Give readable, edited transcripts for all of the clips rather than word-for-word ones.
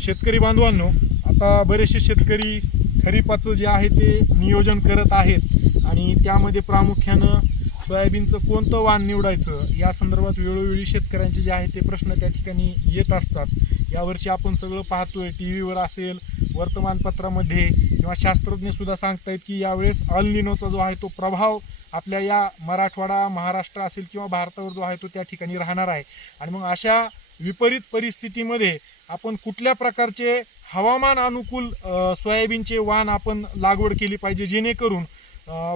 शेतकरी बांधवांनो, आता बरेचसे शेतकरी खरीपाचं जे आहे ते नियोजन करत आहेत आणि त्यामध्ये प्रामुख्यानं सोयाबीनचं कोणतं वाण निवडायचं या संदर्भात वेळोवेळी शेतकऱ्यांचे जे आहे ते प्रश्न त्या ठिकाणी येत असतात. यावर्षी आपण सगळं पाहतोय, टी व्हीवर असेल, वर्तमानपत्रामध्ये किंवा शास्त्रज्ञ सुद्धा सांगतायत की यावेळेस अल निनोचा जो आहे तो प्रभाव आपल्या या मराठवाडा, महाराष्ट्र असेल किंवा भारतावर जो आहे तो त्या ठिकाणी राहणार आहे. आणि मग अशा विपरीत परिस्थितीमध्ये आपण कुठल्या प्रकारचे हवामान अनुकूल सोयाबीनचे वाण आपण लागवड केली पाहिजे, जेणेकरून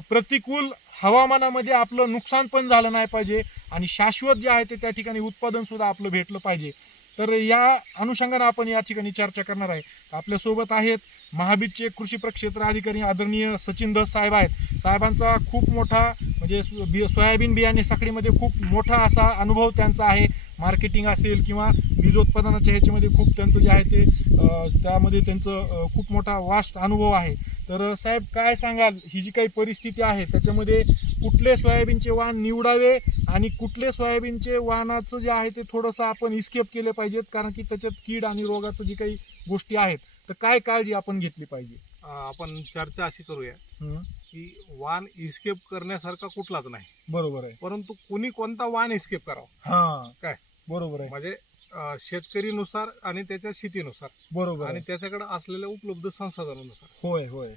प्रतिकूल हवामानामध्ये आपलं नुकसान पण झालं नाही पाहिजे आणि शाश्वत जे आहे ते त्या ठिकाणी उत्पादन सुद्धा आपलं भेटलं पाहिजे. तर या अनुषंगाने आपण या ठिकाणी चर्चा करणार आहे. आपल्यासोबत आहेत महाबीजचे कृषी प्रक्षेत्र अधिकारी आदरणीय सचिन दस साहेब आहेत. साहेबांचा खूप मोठा म्हणजे सोयाबीन बियाणे साखळीमध्ये खूप मोठा असा अनुभव त्यांचा आहे. मार्केटिंग असेल किंवा बीजोत्पादनाच्या ह्याच्यामध्ये खूप त्यांचं जे आहे ते त्यामध्ये त्यांचं खूप मोठा वास्ट अनुभव आहे. तर साहेब, काय सांगाल, ही जी काही परिस्थिती आहे त्याच्यामध्ये कुठले सोयाबीनचे वाण निवडावे आणि कुठले सोयाबीनचे वाणाचं जे आहे ते थोडंसं आपण इस्केप केले पाहिजेत, कारण की त्याच्यात कीड आणि रोगाचं जी काही गोष्टी आहेत तर काय काळजी आपण घेतली पाहिजे? आपण चर्चा अशी करूया की वाण इस्केप करण्यासारखा कुठलाच नाही. बरोबर आहे. परंतु कुणी कोणता वाण इस्केप करावा, हा, काय बरोबर आहे. म्हणजे शेतकरीनुसार आणि त्याच्या शेतीनुसार बरोबर आणि आहे. त्याच्याकडे असलेल्या उपलब्ध संसाधनानुसार होय होय.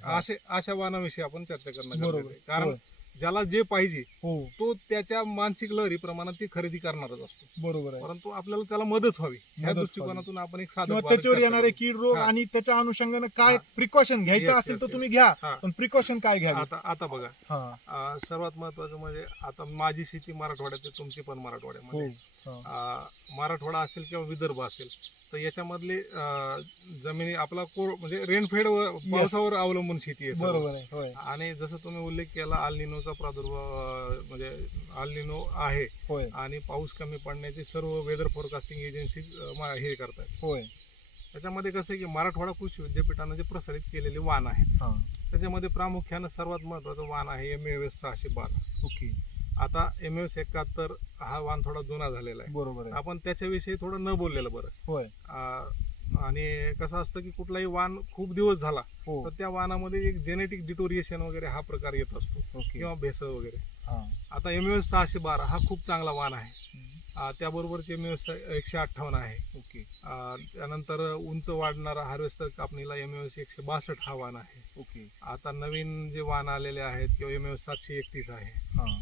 अशा वाणाविषयी आपण चर्चा करणं बरोबर. गरजेचं आहे. कारण होय. ज्याला जे पाहिजे हो, तो त्याच्या मानसिक लहरीप्रमाणे ती खरेदी करणारच असतो. बरोबर आहे. परंतु आपल्याला त्याला मदत व्हावी या व्हावी. दृष्टिकोनातून आपण एक साधं किंवा बारीक त्याच्यावर चर्चा येणारे करू. कीड रोग हा. आणि त्याच्या अनुषंगाने काय हा. प्रिकॉशन घ्यायचं Yes, असेल yes, तर yes. तुम्ही घ्या, हा. पण प्रिकॉशन काय घ्यावे? आता बघा, हा. सर्वात महत्वाचं म्हणजे आता माझी शेती मराठवाड्यात आहे, तुमची पण हो. मराठवाड्यामध्ये. हा. मराठवाडा असेल किंवा विदर्भ असेल तर याच्यामधले जमिनी आपला म्हणजे रेनफेड पावसावर अवलंबून शेती आहे सर्व. बरोबर आहे. होय आणि जसं तुम्ही उल्लेख केला अल निनोचा प्रादुर्भाव, म्हणजे अल निनो आहे होय आणि पाऊस कमी पडण्याचे सर्व वेदर फोरकास्टिंग एजन्सी हे करतात. होय. त्याच्यामध्ये कसं आहे की मराठवाडा कृषी विद्यापीठानं जे प्रसारित केलेले वाण आहेत हा. त्याच्यामध्ये प्रामुख्यानं सर्वात महत्वाचं वाण आहे MAS 612. ओके. आता MAS 71 हा वाण थोडा जुना झालेला आहे. बरोबर आहे. आपण त्याच्याविषयी थोडं न बोललेलं बरं. होय. आणि कसं असतं की कुठलाही वाण खूप दिवस झाला हो. तर त्या वाणामध्ये एक जेनेटिक डिटोरिएशन वगैरे हा प्रकार येत असतो ओके. किंवा भेसळ वगैरे. हा. आता MAS 612 हा खूप चांगला वाण आहे. त्याबरोबरच MAS 158 आहे. ओके. त्यानंतर उंच वाढणारा हार्वेस्टर कापणीला MAS 162 हा वाण आहे. ओके. आता नवीन जे वाण आलेले आहेत किंवा MAS 731 आहे. हा.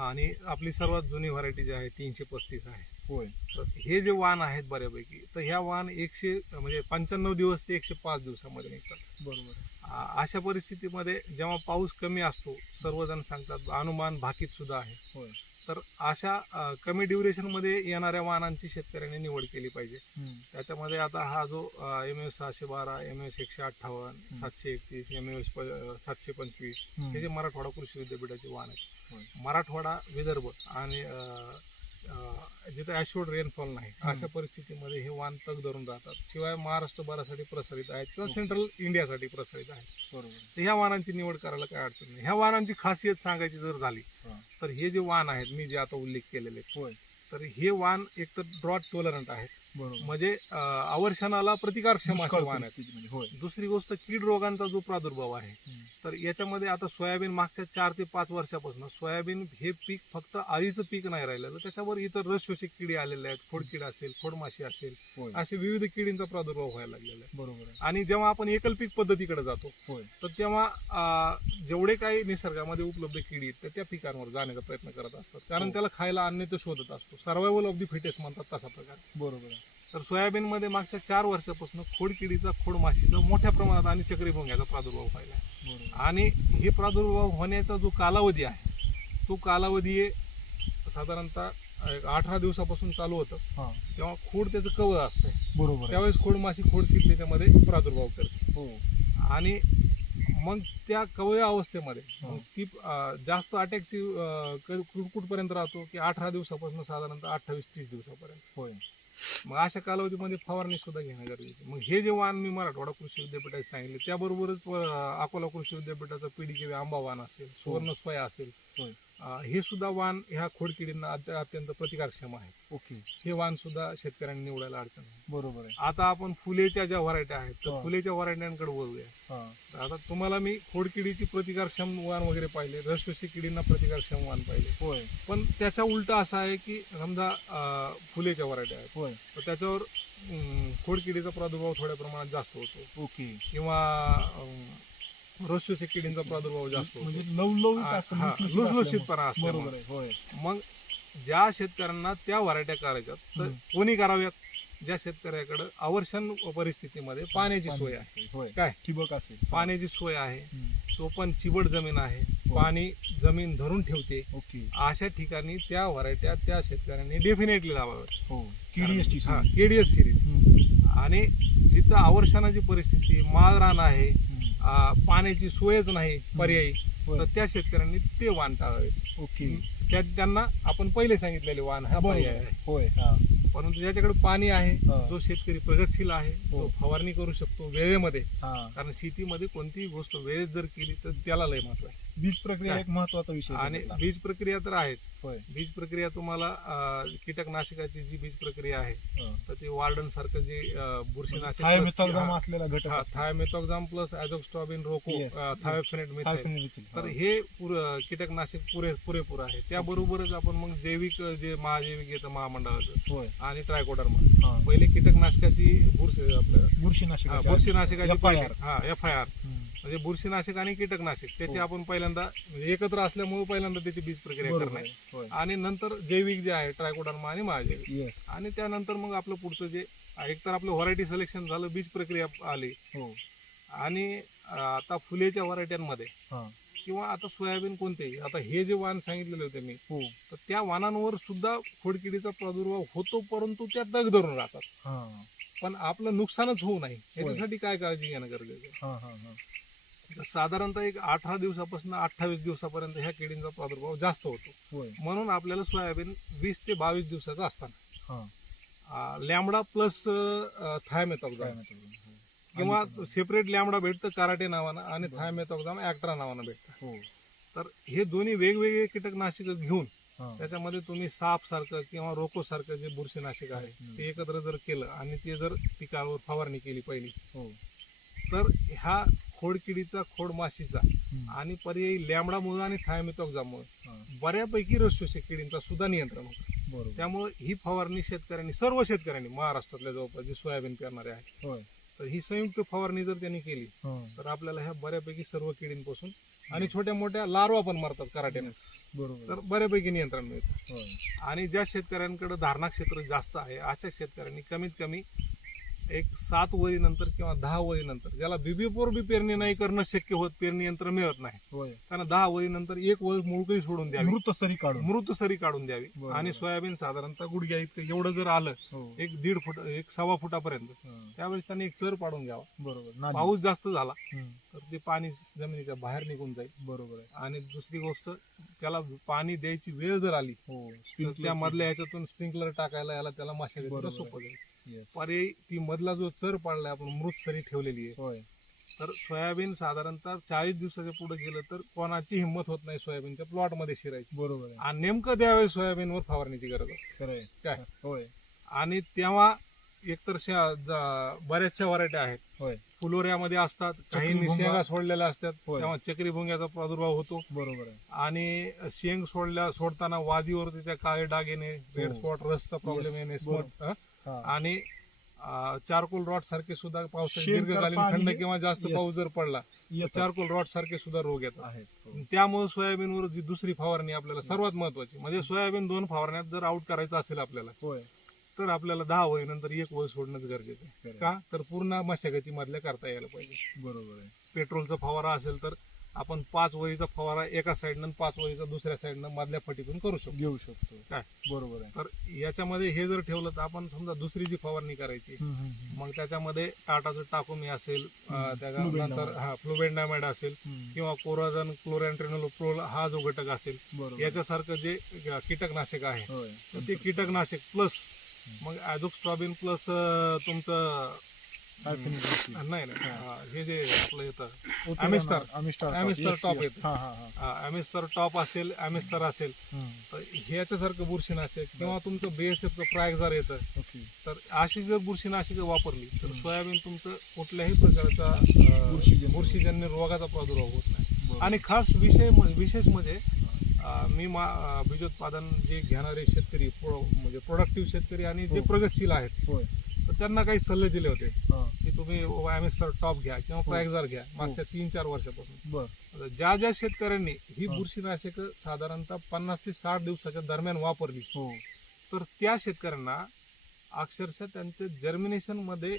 आणि आपली सर्वात जुनी व्हरायटी जी आहे 335 आहे. होय. तर हे जे वाण आहेत बऱ्यापैकी, तर ह्या वाण 95 दिवस ते 105 दिवसामध्ये निघतात. बरोबर. अशा परिस्थितीमध्ये जेव्हा पाऊस कमी असतो, सर्वजण सांगतात अनुमान भाकीत सुद्धा आहे. होय. तर अशा कमी ड्युरेशनमध्ये येणाऱ्या वाहनांची शेतकऱ्यांनी निवड केली पाहिजे. त्याच्यामध्ये आता हा जो MAS 612, MAS 158, 731, MAS 725 हे जे मराठवाडा कृषी विद्यापीठाचे वाहन आहेत. मराठवाडा, विदर्भ आणि जिथे ॲश्युअर्ड रेनफॉल नाही अशा परिस्थितीमध्ये हे वाण तग धरून राहतात. शिवाय महाराष्ट्रभरासाठी प्रसारित आहेत किंवा सेंट्रल इंडियासाठी प्रसारित आहेत. बरोबर. तर ह्या वाहनांची निवड करायला काय अडचण नाही. ह्या वाहनांची खासियत सांगायची जर झाली तर हे जे वाण आहेत मी जे आता उल्लेख केलेले होय. तर हे वाण एक तर ड्रॉट टॉलरंट आहेत, बरोबर. म्हणजे अवर्षणाला प्रतिकारक्षम असे वाण आहेत. होय. दुसरी गोष्ट कीड रोगांचा जो प्रादुर्भाव आहे तर याच्यामध्ये आता सोयाबीन मागच्या 4 ते 5 वर्षापासून सोयाबीन हे पीक फक्त आळीचं पीक नाही राहिलं, तर त्याच्यावर इतर रसशोषक किडी आलेले आहेत. खोडकीड असेल, खोडमाशी असेल, असे विविध किडींचा प्रादुर्भाव व्हायला लागलेला आहे. बरोबर. आणि जेव्हा आपण एकल पीक पद्धतीकडे जातो होय. तर तेव्हा जेवढे काही निसर्गामध्ये उपलब्ध किडी आहेत त्या पिकांवर जाण्याचा प्रयत्न करत असतात, कारण त्याला खायला अन्न ते शोधत असतो. सर्वायवल ऑफ द फिटेस्ट म्हणतात तसा प्रकार. बरोबर. तर सोयाबीनमध्ये मागच्या 4 वर्षापासून खोडकिडीचा, खोडमाशीचा मोठ्या प्रमाणात आणि चक्रीभुंग्याचा प्रादुर्भाव व्हायला आहे. आणि हे प्रादुर्भाव होण्याचा जो कालावधी आहे तो कालावधी साधारणतः 18 दिवसापासून चालू होतं. तेव्हा खोड त्याचं कवळ असतंय. बरोबर. त्यावेळेस खोडमाशी खोडकीड त्याच्यामध्ये प्रादुर्भाव करते. हो. आणि मग त्या कवळ्या अवस्थेमध्ये ती जास्त अटॅक्टिव्ह कुठपर्यंत राहतो की 18 दिवसापासून साधारणतः 28-30 दिवसापर्यंत. होय. मग अशा कालावधीमध्ये फवारणी सुद्धा घेणं गरजेचं. मग हे जे वाण मी मराठवाडा कृषी विद्यापीठात सांगितले त्याबरोबरच अकोला कृषी विद्यापीठाचा PDKV आंबा वाण असेल, सुवर्णस्पया असेल, हे सुद्धा वाण ह्या खोडकिडींना अत्यंत प्रतिकारक्षम आहे. ओके. हे वाण सुद्धा शेतकऱ्यांनी निवडायला अडचण नाही. बरोबर आहे. आता आपण फुलेच्या ज्या व्हरायटी आहेत तर हा. फुलेच्या व्हरायट्यांकडे वळूया. हा. आता तुम्हाला मी खोडकिडीची प्रतिकारक्षम वाण वगैरे पाहिले, रसशोषी किडींना प्रतिकारक्षम वाण पाहिले, होय. पण त्याच्या उलट असं आहे की समजा फुलेच्या व्हरायटी आहेत होय. तर त्याच्यावर खोडकिडीचा प्रादुर्भाव थोड्या प्रमाणात जास्त होतो ओके. किंवा रसशोषी किडींचा प्रादुर्भाव जास्त होतो. म्हणजे लवलवीत असं हा, लुसलुशीत लुसलुशीतपणा असल्यामुळे. असल्यामुळे. बरोबर आहे. होय. मग ज्या शेतकऱ्यांना त्या व्हरायट्या करायच्यात तर कोणी कराव्यात? ज्या शेतकऱ्याकडे अवर्षण परिस्थितीमध्ये पाण्याची सोय आहे, होय. काय ठिबक असेल. पाण्याची सोय आहे, हम्म. चोपण चिबड जमीन आहे, पाणी जमीन धरून ठेवते, ओके. अशा ठिकाणी त्या व्हरायट्या त्या शेतकऱ्यांनी डेफिनेटली लावाव्यात. हो. KDST हा, KDS सिरीज. आणि जिथं अवर्षणाची परिस्थिती, माळरान आहे, पाण्याची सोयच नाही पर्यायी, तर त्या शेतकऱ्यांनी ते वाण टाळावे. ओके. त्यांना आपण पहिले सांगितलेले वाण हा पर्याय आहे. होय. हा. परंतु ज्याच्याकडे पाणी आहे, हा. जो शेतकरी प्रगतशील आहे, तो हो. फवारणी करू शकतो वेळेमध्ये. हा. कारण शेतीमध्ये कोणतीही गोष्ट वेळेत जर केली तर त्याला लय महत्व आहे. बीज प्रक्रिया एक महत्वाचा विषय आणि घेतला. बीज प्रक्रिया तर आहेच. होय. बीज प्रक्रिया तुम्हाला कीटकनाशकाची जी बीज प्रक्रिया आहे हा. तर ते वार्डन सारखं जे बुरशीनाशक थायमेथॉक्झाम असलेला घटक थायमेथॉक्झाम प्लस ॲझोक्स्ट्रॉबिन रोको Yes. Thiophanate methyl, थायफेनिडिल. तर हे कीटकनाशक पुरेपूर आहे. त्याबरोबरच आपण मग जैविक जे महाजैविक येतं महामंडळाचं होय. आणि ट्रायकोडर्मा, हा. पहिले कीटकनाशकाची बुरशीनाशक बुरशीनाशकाची FIR. FIR म्हणजे बुरशीनाशक आणि कीटकनाशक त्याची हो. आपण पहिल्यांदा म्हणजे एकत्र असल्यामुळे पहिल्यांदा त्याची बीज प्रक्रिया बरोबर करणार आहे. होय. आणि नंतर जैविक जे आहे ट्रायकोडर्मा आणि महाजैविक, Yes. आणि त्यानंतर मग आपलं पुढचं जे एकतर आपलं व्हरायटी सिलेक्शन झालं, बीज प्रक्रिया आली, हो. आणि आता फुलेच्या व्हरायट्यांमध्ये हा. किंवा आता सोयाबीन कोणतेही, आता हे जे वाण सांगितलेले होते मी, हो. तर त्या वाणांवर सुद्धा खोडकिडीचा प्रादुर्भाव होतो, परंतु त्या दग धरून राहतात. हा. पण आपलं नुकसानच होऊ नये याच्यासाठी काय काळजी घेणं गरजेचं आहे? हा. हा. हा. तर साधारणतः एक 18 दिवसापासून 28 दिवसापर्यंत ह्या किडींचा प्रादुर्भाव जास्त होतो. होय. म्हणून आपल्याला सोयाबीन 20 ते 22 दिवसाचं असताना हा. Lambda plus thiamethoxam thiamethoxam. किंवा सेपरेट लॅमडा भेटतं कराटे नावानं आणि थायमेथॉक्झाम ॲक्ट्रा नावानं भेटतं. हो. तर हे दोन्ही वेगवेगळे कीटकनाशक घेऊन हा. त्याच्यामध्ये तुम्ही साप सारखं किंवा रोको सारखं जे बुरशीनाशक आहे ते एकत्र जर केलं आणि ते जर पिकावर फवारणी केली पहिली, हो. तर ह्या खोडकिडीचा, खोडमाशीचा आणि पर्यायी लॅमडा मुळे आणि थायमेथॉक्झाममुळे हा. बऱ्यापैकी रसशोषक किडींचा सुद्धा नियंत्रण होतं. बरोबर. त्यामुळे ही फवारणी शेतकऱ्यांनी, सर्व शेतकऱ्यांनी महाराष्ट्रातल्या जवळपास जे सोयाबीन पेरणारे आहेत, होय. तर ही संयुक्त फवारणी जर त्यांनी केली हा. तर आपल्याला ह्या बऱ्यापैकी सर्व किडींपासून आणि छोट्या मोठ्या लार्वा पण मरतात कराट्याने, बरोबर. तर बऱ्यापैकी नियंत्रण मिळतं. होय. आणि ज्या शेतकऱ्यांकडे धारणा क्षेत्र जास्त आहे अशा शेतकऱ्यांनी कमीत कमी एक 7 वळीनंतर किंवा 10 वळीनंतर, ज्याला बीबीपोर बी पेरणी नाही करणं शक्य होत, पेरणी यंत्र मिळत नाही, होय. त्यांना 10 वळीनंतर एक वळ मोकळी सोडून द्यावी, मृत सरी काढून. मृत सरी काढून द्यावी. बरोबर. आणि सोयाबीन साधारणतः गुडघ्या इतकं एवढं जर आलं, हो. 1-1.5 फूट 1.25 फुटापर्यंत, हा. त्यावेळेस त्यांनी एक चर पाडून घ्यावा. बरोबर. नाली. पाऊस जास्त झाला हम्म. तर ते पाणी जमिनीच्या बाहेर निघून जाईल. बरोबर आहे. आणि दुसरी गोष्ट, त्याला पाणी द्यायची वेळ जर आली हो. तर त्या मधल्या ह्याच्यातून स्प्रिंकलर टाकायला याला त्याला माशागतीला बरोबर. सोपं जाईल. Yes. पर्यायी ती मधला जो चर पाडलाय आपण, मृत सरी ठेवलेली आहे, होय. तर सोयाबीन साधारणतः 40 दिवसाच्या पुढे गेलं तर कोणाची हिंमत होत नाही सोयाबीनच्या प्लॉट मध्ये शिरायची. बरोबर आहे. आणि नेमकं त्यावेळेस सोयाबीनवर फवारणीची गरज असते. खरं आहे. काय? होय. आणि तेव्हा एकतर बऱ्याचशा व्हरायट्या आहेत, होय. फुलोऱ्यामध्ये असतात, काही चक्रीभुंगा. शेंगा सोडलेल्या असतात, होय. तेव्हा चक्रीभुंग्याचा प्रादुर्भाव होतो. बरोबर आहे. आणि शेंग सोडताना वादीवर त्याच्या काळे डाग येणे, रेड स्पॉट रसचा प्रॉब्लेम येणे, स्मट, हा. आणि चारकोल रॉट सारखे सुद्धा पावसाळ्यात शेण दीर्घकालीन करपा थंड आणि- किंवा जास्त Yes. पाऊस जर पडला तर येतात. चारकोल रॉट सारखे सुद्धा रोग येतात. आहेत. हो. त्यामुळे सोयाबीनवर जी दुसरी फवारणी आपल्याला सर्वात महत्वाची, म्हणजे सोयाबीन 2 फवारण्यात जर आउट करायचं असेल आपल्याला, होय. तर आपल्याला 10 वळीनंतर 1 वळ सोडणंच गरजेचं आहे. खरं आहे. का तर पूर्ण मशागती मधल्या करता यायला पाहिजे. बरोबर आहे. पेट्रोलचा फवारा असेल तर आपण 5 वळीचा फवारा एका साईडनं, 5 वळीचा दुसऱ्या साईडनं मधल्या फटीतून करू शकतो. घेऊ शकतो. काय? बरोबर आहे. तर याच्यामध्ये हे जर ठेवलं तर आपण समजा दुसरी जी फवारणी करायची, हम्म, हम्म, हम्म. मग त्याच्यामध्ये टाटाचं टाकोमी असेल, त्याच्यानंतर फ्लुबेंडामाइड. फ्लुबेंडामाइड असेल हम्म. किंवा कोराझन क्लोरॅन्ट्रिनोलोप्रोल हा जो घटक असेल, बरोबर. याच्यासारखं जे कीटकनाशक आहे, होय. तर ते कीटकनाशक प्लस मग ॲझोक्स्ट्रॉबिन प्लस तुमचं Arfinic बुरशी. नाही हे जे आपलं येतं okay, Amistar. Amistar Amistar yes, top yes. येतं. हा हा हा. ॲमिस्टर टॉप असेल, ॲमिस्टर असेल, तर ह्याच्यासारखं बुरशीनाशक किंवा तुमचं BASFचं प्रायझर येतं. ओके. तर अशी जर बुरशीनाशकं वापरली तर सोयाबीन तुमचं कुठल्याही प्रकारचा बुरशीजन्य रोगाचा प्रादुर्भाव होत नाही. बरोबर. आणि खास विशेष म्हणजे मी बीजोत्पादन जे घेणारे शेतकरी म्हणजे प्रोडक्टिव्ह शेतकरी आणि जे हो. प्रगतशील आहेत होय. तर त्यांना काही सल्ले दिले होते हा. की तुम्ही ॲमिस्टर टॉप घ्या किंवा हो. प्रायझर घ्या मागच्या 3-4 वर्षापासून. बर. आता ज्या शेतकऱ्यांनी ही हा. बुरशीनाशकं साधारणतः 50 ते 60 दिवसाच्या दरम्यान वापरली हो. तर त्या शेतकऱ्यांना अक्षरशः त्यांचे जर्मिनेशन मध्ये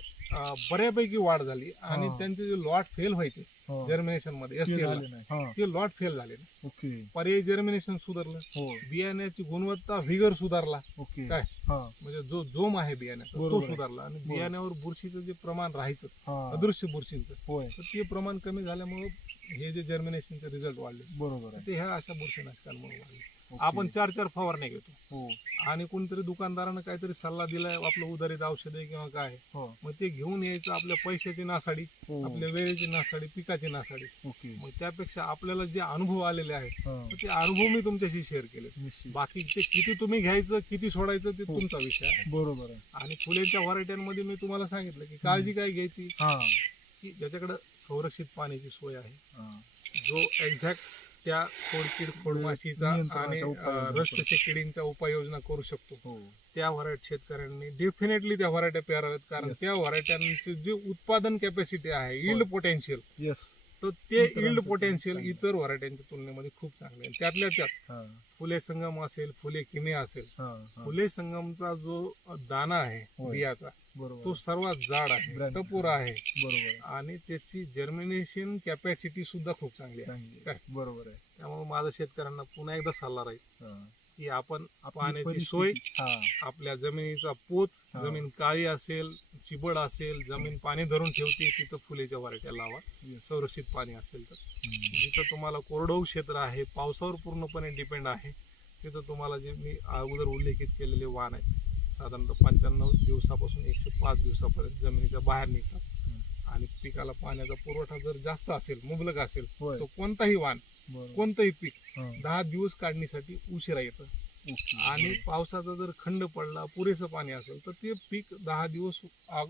बऱ्यापैकी वाढ झाली आणि हा. त्यांचे जे लॉट फेल व्हायचे हा. जर्मिनेशन मध्ये ते STL ला, झाले नाही. हा. ते लॉट फेल झाले नाही. ओके. पर्यायी जर्मिनेशन सुधारलं, हो. बियाण्याची गुणवत्ता व्हिगर सुधारला, ओके. काय? हा. म्हणजे जो जोम आहे बियाण्याचा तो बरोबर आहे. सुधारला आणि बरोबर. बियाण्यावर बुरशीचं जे प्रमाण राहायचं हा. अदृश्य बुरशींचं होय. तर ते प्रमाण कमी झाल्यामुळे हे जे जर्मिनेशनचे रिझल्ट वाढले बरोबर आहे. ते ह्या अशा बुरशीनाशकांमुळे वाढले. ओके. आपण 4-4 फवारण्या घेतो हो. आणि कोणतरी दुकानदारानं काहीतरी सल्ला दिलाय आपलं उधारीत औषध आहे किंवा काय, हो. मग ते घेऊन यायचं, आपल्या पैशाची नासाडी, हो. आपल्या वेळेची नासाडी, पिकाची नासाडी. ओके. मग त्यापेक्षा आपल्याला जे अनुभव आलेले आहेत हा. तर ते अनुभव मी तुमच्याशी शेअर केले. निश्चित. बाकी ते किती तुम्ही घ्यायचं किती सोडायचं ते हो. तुमचा विषय आहे. बरोबर आहे. आणि फुलेंच्या व्हरायट्यांमध्ये मी तुम्हाला सांगितलं की काळजी काय घ्यायची हा. की ज्याच्याकडे संरक्षित पाण्याची सोय आहे, हा. जो एक्झॅक्ट त्या खोडकीड खोडमाशीचा नियंत्रणाच्या आणि उपाययोजना रसशे किडींच्या उपाययोजना करू शकतो हो. त्या व्हरायटी शेतकऱ्यांनी डेफिनेटली त्या व्हरायट्या पेराव्यात. कारण Yes. त्या व्हरायट्यांची जी उत्पादन कॅपॅसिटी आहे, यील्ड पोटेन्शियल, येस. तर ते इतरांचं यील्ड खूप पोटेन्शियल चांगलं. इतर व्हरायट्यांच्या तुलनेमध्ये खूप चांगले आहे. त्यातल्या त्यात हा. फुले संगम असेल, फुले किमी असेल, हा. हा. फुले संगमचा जो दाना आहे होय. बियाचा बरोबर तो आहे. सर्वात जाड आहे, Brand. टपोर आहे बरोबर आहे. आणि त्याची जर्मिनेशन कॅपॅसिटी सुद्धा खूप चांगली आहे. चांगली आहे. काय? बरोबर आहे. त्यामुळे माझा शेतकऱ्यांना पुन्हा एकदा सल्ला राहील हा. की आपण आपली पाण्याची परिस्थिती- सोय, हा. आपल्या जमिनीचा पोत, हा. जमीन काळी असेल, चिबड असेल, जमीन पाणी धरून ठेवते तिथं फुलेच्या व्हरायट्या लावा. Yes. संरक्षित पाणी असेल तर. हम्म. जिथं तुम्हाला कोरडवाहू क्षेत्र आहे, पावसावर पूर्णपणे डिपेंड आहे, तिथं तुम्हाला जे मी अगोदर उल्लेखित केलेले वाण आहेत साधारणतः 95 दिवसापासून 105 दिवसापर्यंत जमिनीच्या बाहेर निघतात आणि पिकाला पाण्याचा पुरवठा जर जास्त असेल, मुबलक असेल, होय. तर कोणताही वाण, बरोबर. कोणतंही पीक हा. 10 दिवस काढणीसाठी उशिरा येतं. ओके. आणि पावसाचा जर खंड पडला, पुरेसं पाणी असेल तर ते पीक 10 दिवस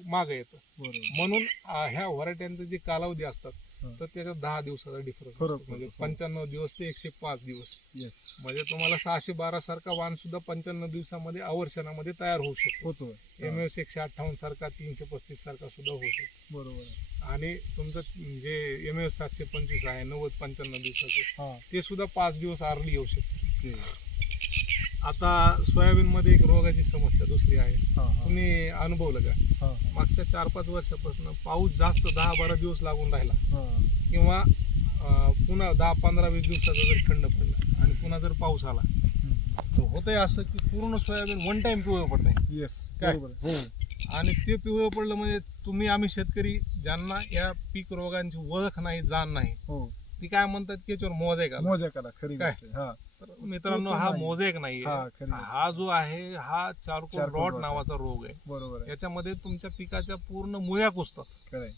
मागे येतं. बरोबर. म्हणून ह्या व्हरायट्यांचे जे कालावधी असतात हा. तर त्याच्यात 10 दिवसाचा डिफरन्स फरक म्हणजे पडतो. 95 दिवस ते 105 दिवस. येस. म्हणजे तुम्हाला 612 सारखा वाण सुद्धा 95 दिवसामध्ये अवर्षणामध्ये तयार होऊ शकतो. होतो. MS 158 सारखा, 335 सारखा सुद्धा होऊ शकतो. बरोबर आहे. आणि तुमचं जे MS 725 आहे 90-95 दिवसाचं, हा. ते सुद्धा 5 दिवस अर्ली येऊ शकते. ओके. आता सोयाबीनमध्ये एक रोगाची समस्या दुसरी आहे, हा. हा. तुम्ही अनुभवलं का? हा. हा. मागच्या 4-5 वर्षापासून पाऊस जास्त 10-12 दिवस लागून राहिला हा. किंवा पुन्हा 10-15-20 दिवसाचा जर खंड पडला आणि पुन्हा जर पाऊस आला हम्म. तर होतंय असं की पूर्ण सोयाबीन वन टाइम पिवळं पडतंय. येस. काय? बरोबर आहे. हो. आणि ते पिवळं पडलं म्हणजे आम्ही शेतकरी ज्यांना या पीक रोगांची ओळख नाही, जाण नाही, हो. ती काय म्हणतात की याच्यावर मोजायक आला. मोजा करा खरी काय? गोष्ट आहे. हा. तर मित्रांनो, तो हा नाही. मोजायक नाहीये. हा, खरी गोष्ट. हा जो आहे हा चारकोल चारकोल रॉट रॉट नावाचा रोग आहे. बरोबर आहे. याच्यामध्ये तुमच्या पिकाच्या पूर्ण मुळ्या कुजतात. खरं आहे.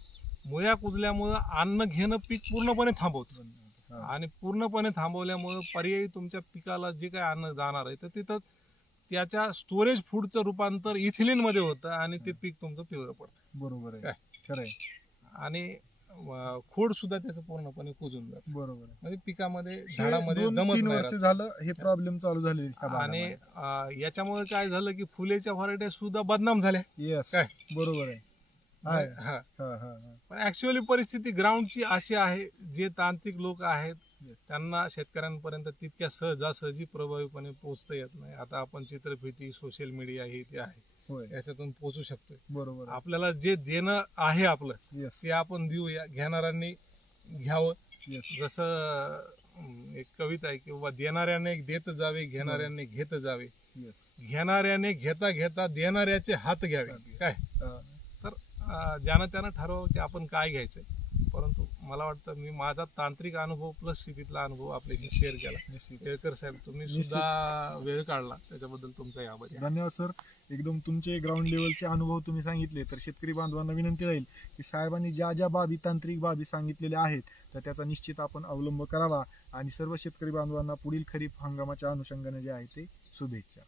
मुळ्या कुजल्यामुळं अन्न घेणं पीक पूर्णपणे थांबवतं हा. आणि पूर्णपणे थांबवल्यामुळं पर्यायी तुमच्या पिकाला जे काय अन्न जाणार आहे तर तिथं त्याच्या स्टोरेज फूडचं रूपांतर इथिलीन मध्ये होतं आणि ते पीक तुमचं पिवळं पडतं बरोबर आहे. काय? खरं आहे. आणि खोड सुद्धा त्याचं पूर्णपणे कुजून जातं. बरोबर आहे. म्हणजे पिकामध्ये हे झाडामध्ये 2-3 दमच वर्ष नाही झालं हे प्रॉब्लेम चालू झाले राहत. आणि याच्यामुळे काय झालं की फुलेच्या व्हरायट्या सुद्धा बदनाम झाल्या. येस. काय? बरोबर आहे. आहे. हा. हा. हा. हा. पण ऍक्च्युअली परिस्थिती ग्राउंडची अशी आहे, जे तांत्रिक लोक आहेत Yes. त्यांना शेतकऱ्यांपर्यंत तितक्या सहजासहजी प्रभावीपणे पोहोचता येत नाही. आता आपण चित्रफिती, सोशल मीडिया हे ते आहे, होय. याच्यातून पोहोचू शकतोय. बरोबर आहे. आपल्याला जे देणं आहे आपलं येस. ते आपण देऊया, घेणाऱ्यांनी घ्यावं. येस. जसं एक कविता आहे किंवा देणाऱ्याने देत जावे, घेणाऱ्याने घेत जावे, येस. घेणाऱ्याने घेता घेता देणाऱ्याचे हात घ्यावे. काय? हा. तर ज्यानं त्यानं ठरवावं की आपण काय घ्यायचंय. परंतु मला वाटतं मी माझा तांत्रिक अनुभव प्लस शेतीतला अनुभव आपल्याशी शेअर केला. निश्चित. केळकर साहेब, तुम्ही निश्चित. सुद्धा वेळ काढला त्याच्याबद्दल तुमचाही आभार आहे. धन्यवाद सर. एकदम तुमचे ग्राउंड लेवलचे अनुभव तुम्ही सांगितले, तर शेतकरी बांधवांना विनंती राहील की साहेबांनी ज्या ज्या बाबी, तांत्रिक बाबी सांगितलेल्या आहेत, तर त्याचा निश्चित आपण अवलंब करावा. आणि सर्व शेतकरी बांधवांना पुढील खरीप हंगामाच्या अनुषंगाने जे आहे ते शुभेच्छा.